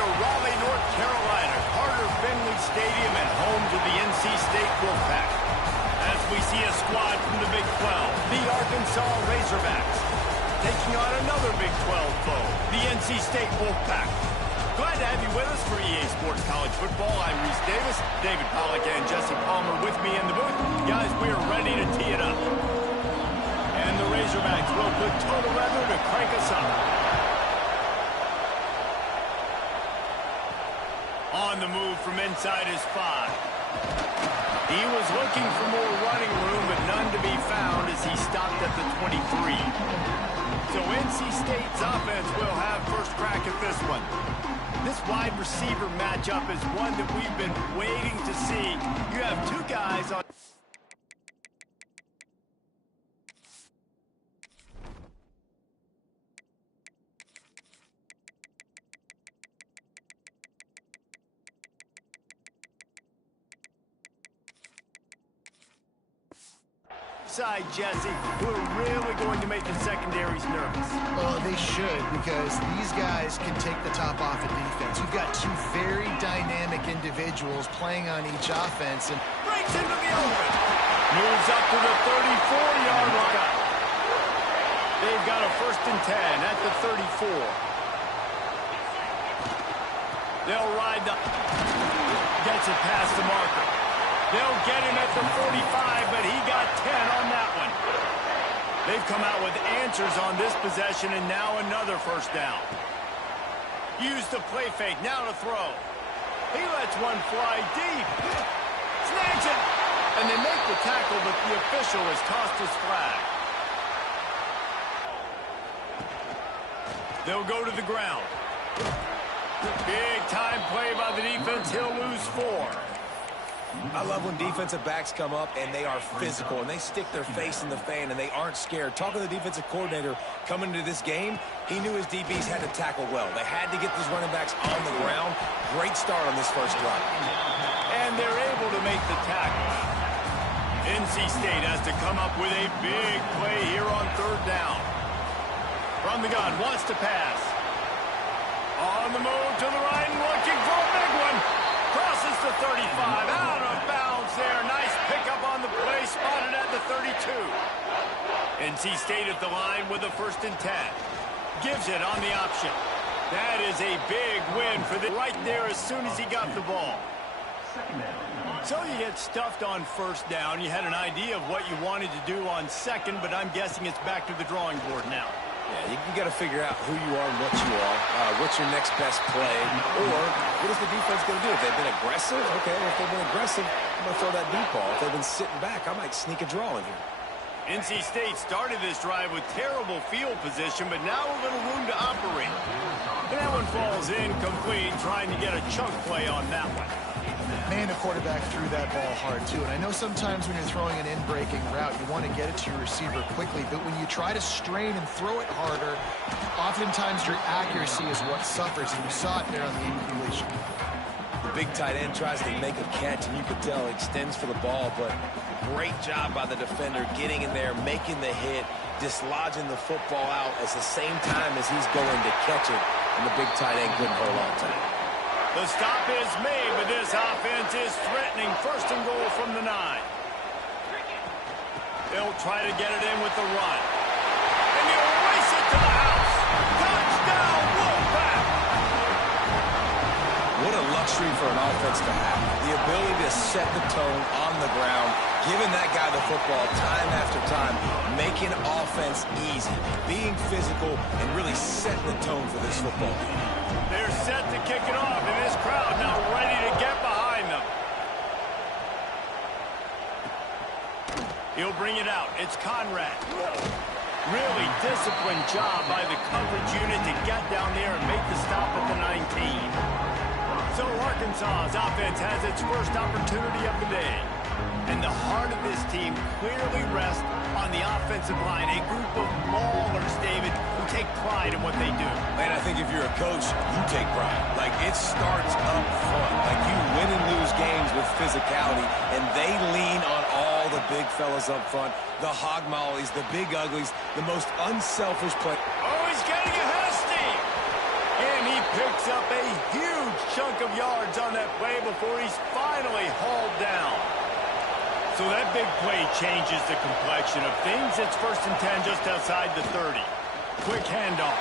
to Raleigh, North Carolina, Carter-Finley Stadium, and home to the NC State Wolfpack. As we see a squad from the Big 12, the Arkansas Razorbacks, taking on another Big 12 foe, the NC State Wolfpack. Glad to have you with us for EA Sports College Football. I'm Reese Davis, David Pollack, and Jesse Palmer with me in the booth. Guys, we are ready to tee it up. And the Razorbacks will put total weather to crank us up. On the move from inside his 5. He was looking for more running room, but none to be found as he stopped at the 23. So NC State's offense will have first crack at this one. This wide receiver matchup is one that we've been waiting to see. You have two guys on... side, Jesse, who are really going to make the secondaries nervous. Well, they should, because these guys can take the top off of defense. You've got two very dynamic individuals playing on each offense. And breaks into the open. Moves up to the 34-yard line. They've got a 1st and 10 at the 34. They'll ride the... Gets it past the marker. They'll get him at the 45, but he got 10 on that one. They've come out with answers on this possession, and now another first down. Use the play fake, now to throw. He lets one fly deep. Snags it. And they make the tackle, but the official has tossed his flag. They'll go to the ground. Big time play by the defense. He'll lose 4. I love when defensive backs come up and they are physical and they stick their face in the fan and they aren't scared. Talking to the defensive coordinator coming into this game, he knew his DBs had to tackle well. They had to get those running backs on the ground. Great start on this first drive. And they're able to make the tackle. NC State has to come up with a big play here on 3rd down. From the gun, wants to pass. On the move to the right and looking for a big one. Crosses the 35, out of bounds there. Nice pickup on the play, spotted at the 32. NC State at the line with a 1st and 10. Gives it on the option. That is a big win for the right there as soon as he got the ball. So you get stuffed on 1st down. You had an idea of what you wanted to do on 2nd, but I'm guessing it's back to the drawing board now. Yeah, you got to figure out who you are and what you are. What's your next best play? Or what is the defense going to do? If they've been aggressive, okay, well, if they've been aggressive, I'm going to throw that deep ball. If they've been sitting back, I might sneak a draw in here. NC State started this drive with terrible field position, but now a little room to operate. And that one falls incomplete, trying to get a chunk play on that one. man, the quarterback threw that ball hard, too. And I know sometimes when you're throwing an in-breaking route, you want to get it to your receiver quickly. But when you try to strain and throw it harder, oftentimes your accuracy is what suffers. And you saw it there on the incompletion. The big tight end tries to make a catch, and you could tell he extends for the ball. But great job by the defender getting in there, making the hit, dislodging the football out at the same time as he's going to catch it. And the big tight end couldn't hold on to it. The stop is made, but this offense is threatening. 1st and goal from the 9. They'll try to get it in with the run. And he'll race it to the house. Touchdown, Wolfpack! What a luxury for an offense to have. The ability to set the tone on the ground, giving that guy the football time after time, making offense easy, being physical, and really setting the tone for this football game. They're set to kick it off, and this crowd now ready to get behind them. He'll bring it out. It's Conrad. Really disciplined job by the coverage unit to get down there and make the stop at the 19. So Arkansas's offense has its first opportunity of the day. And the heart of this team clearly rests on the offensive line. A group of maulers, David, who take pride in what they do. Man, I think if you're a coach, you take pride. Like, it starts up front. Like, you win and lose games with physicality, and they lean on all the big fellas up front, the hog mollies, the big uglies, the most unselfish play. Oh, he's getting ahead of steam. And he Picks up a huge chunk of yards on that play before he's finally hauled down. So that big play changes the complexion of things. It's 1st and 10 just outside the 30. Quick handoff.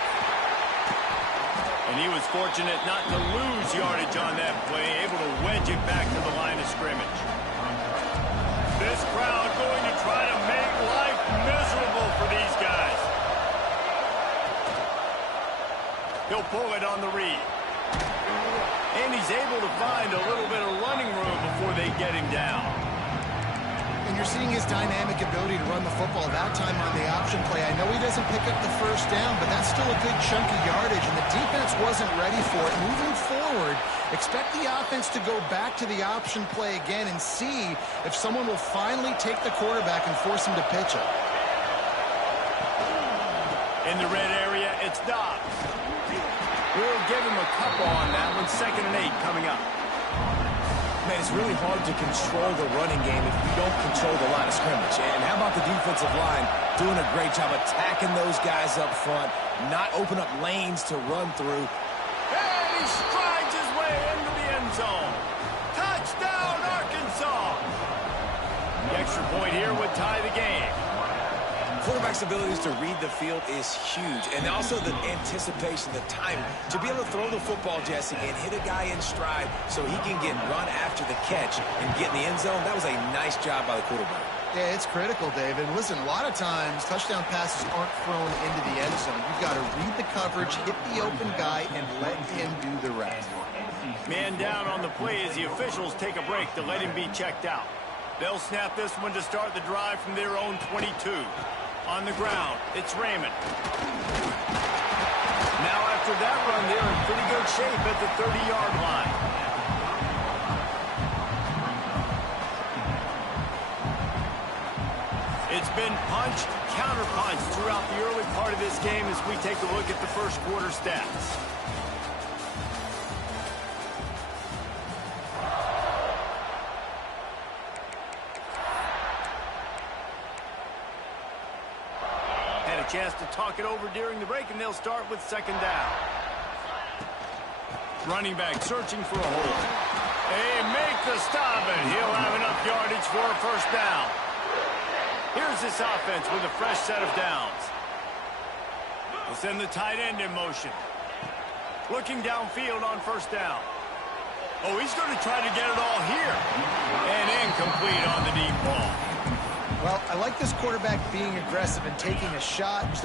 And he was fortunate not to lose yardage on that play, able to wedge it back to the line of scrimmage. This crowd going to try to make life miserable for these guys. He'll pull it on the read. And he's able to find a little bit of running room before they get him down. And you're seeing his dynamic ability to run the football. That time on the option play, I know he doesn't pick up the 1st down, but that's still a good chunk of yardage, and the defense wasn't ready for it. Moving forward, expect the offense to go back to the option play again and see if someone will finally take the quarterback and force him to pitch it. In the red area, it's Dobbs. We'll give him a couple on that one. 2nd and 8 coming up. Man, it's really hard to control the running game if you don't control the line of scrimmage. And how about the defensive line doing a great job attacking those guys up front, not open up lanes to run through. And he strides his way into the end zone. Touchdown, Arkansas! The extra point here would tie the game. Quarterback's abilities to read the field is huge, and also the anticipation, the timing. To be able to throw the football, Jesse, and hit a guy in stride so he can get run after the catch and get in the end zone, that was a nice job by the quarterback. Yeah, it's critical, David. Listen, a lot of times touchdown passes aren't thrown into the end zone. You've got to read the coverage, hit the open guy, and let him do the rest. Man down on the play as the officials take a break to let him be checked out. They'll snap this one to start the drive from their own 22. On the ground, it's Raymond. Now after that run, they're in pretty good shape at the 30-yard line. It's been punched, counter-punched throughout the early part of this game as we take a look at the 1st quarter stats. Chance to talk it over during the break, and they'll start with 2nd down. Running back searching for a hole. They make the stop, and he'll have enough yardage for a 1st down. Here's this offense with a fresh set of downs. They'll send the tight end in motion. Looking downfield on 1st down. Oh, he's going to try to get it all here. And incomplete on the deep ball. Well, I like this quarterback being aggressive and taking a shot.